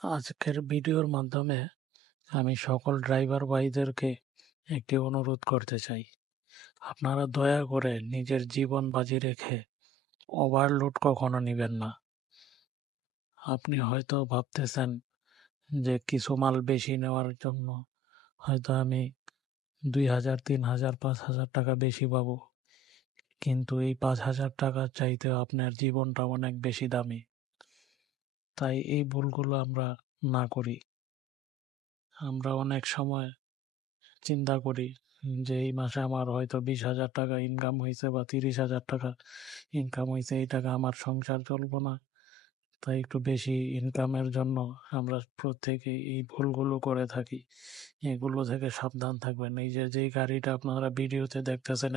আজকের ভিডিওর মাধ্যমে আমি সকল ড্রাইভার ভাইদেরকে একটি অনুরোধ করতে চাই। আপনারা দয়া করে নিজের জীবন বাজি রেখে ওভারলোড কখনো নিবেন না। আপনি হয়তো ভাবতেছেন যে কিছু মাল বেশি নেওয়ার জন্য হয়তো আমি 2000, 3000, 5000 টাকা বেশি পাবো, কিন্তু এই 5000 টাকার চাইতেও আপনার জীবনটা অনেক বেশি দামি। তাই এই ভুলগুলো আমরা না করি। আমরা অনেক সময় চিন্তা করি যে এই মাসে আমার হয়তো 20,000 টাকা ইনকাম হয়েছে বা 30,000 টাকা ইনকাম হয়েছে, এই টাকা আমার সংসার চলবো না। তাই একটু বেশি ইনকামের জন্য আমরা প্রত্যেকে এই ভুলগুলো করে থাকি। এগুলো থেকে সাবধান থাকবেন। এই যে যেই গাড়িটা আপনারা ভিডিওতে দেখতেছেন